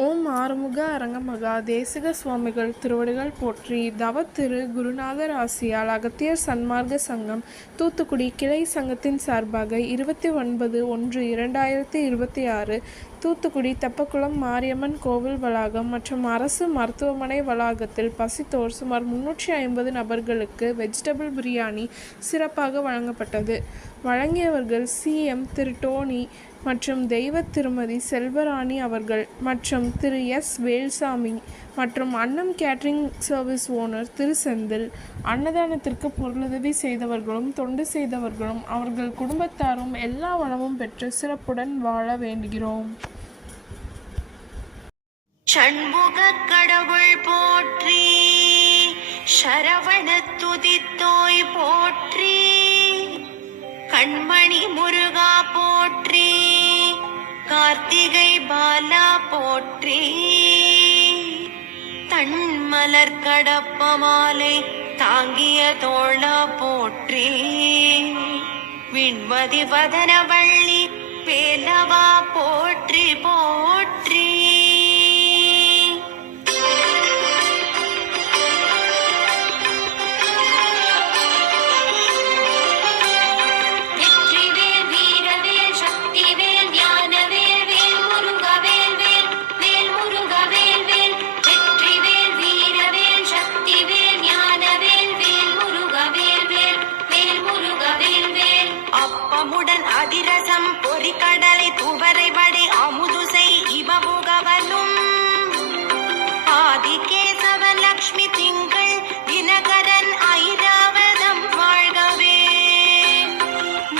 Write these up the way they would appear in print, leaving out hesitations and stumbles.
ஓம் ஆறுமுக அரங்கமகா தேசிக சுவாமிகள் திருவடிகள் போற்றி. தவத்திரு குருநாதர் ஆசியால் அகத்தியர் சன்மார்க்க சங்கம் தூத்துக்குடி கிளை சங்கத்தின் சார்பாக 29/1/2026 தூத்துக்குடி தெப்பக்குளம் மாரியம்மன் கோவில் வளாகம் மற்றும் அரசு மருத்துவமனை வளாகத்தில் பசித்தோர் சுமார் 350 நபர்களுக்கு வெஜிடபிள் பிரியாணி சிறப்பாக வழங்கப்பட்டது. வழங்கியவர்கள் CM திரு டோனி மற்றும் தெய்வ திருமதி செல்வராணி அவர்கள் மற்றும் திரு எஸ் வேல்சாமி மற்றும் அன்னம் கேட்டரிங் சர்வீஸ் ஓனர் திரு செந்தில். அன்னதானத்திற்கு பொருளுதவி செய்தவர்களும் தொண்டு செய்தவர்களும் அவர்கள் குடும்பத்தாரும் எல்லா வளமும் பெற்று சிறப்புடன் வாழ வேண்டுகிறோம். சண்முக கடவுள் போற்றி, சரவண துதித்தோய் போற்றி, கண்மணி முருகா போற்றி, கார்த்திகை பாலா போற்றி, தன்மலர் கடப்ப மாலை தாங்கிய தோளா போற்றி, விண்மதி வதனவள்ளி வேலவா போற்றி போற்றி. அதிரசம் பொறிக்கடலை துவரை வடை அமுதுசை இவமுகவனும் ஆதிகேசவன் லக்ஷ்மி திங்கள் தினகரன் ஐராவதம் வாழ்கவே.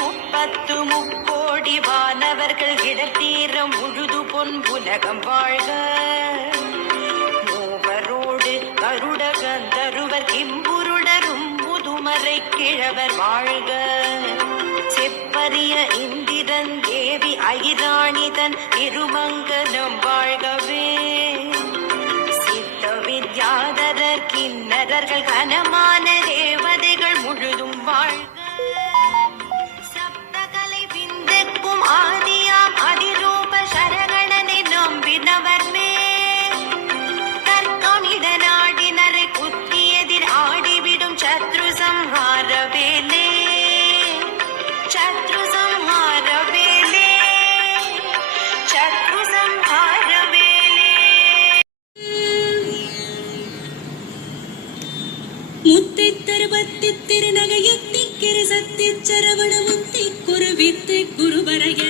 30 முக்கோடி வானவர்கள் இடத்தீரம் முழுது பொன் உலகம் வாழ்க. மூவரோடு கருட கந்தருவர் கிம்புருடரும் முதுமறை கிழவர் வாழ்க. செப்பரிய இந்திரன் தேவி ஐராணிதன் திருமங்கலம் வாழ்கவே. சித்த வித்யாதரர் கிண்ணறர்கள் கனமான தேவதைகள் முழுதும் வாழ்க. சப்தகலை விந்துக்கும் ஆதியாம் அதிரூப சரகணனை நம்பினவர் மேல் தர்க்கமிட நாடினரை குத்தி எதிர் ஆடிவிடும் சத்ரு சம்ஹார வேலே. சத்ரு சம்ஹார வேலே, சத்ரு சம்ஹார வேலே. முத்தை தருபத்தி திருநகையத்தி கிருசத்தி சரவண முத்தி குருவித்து குருவரைய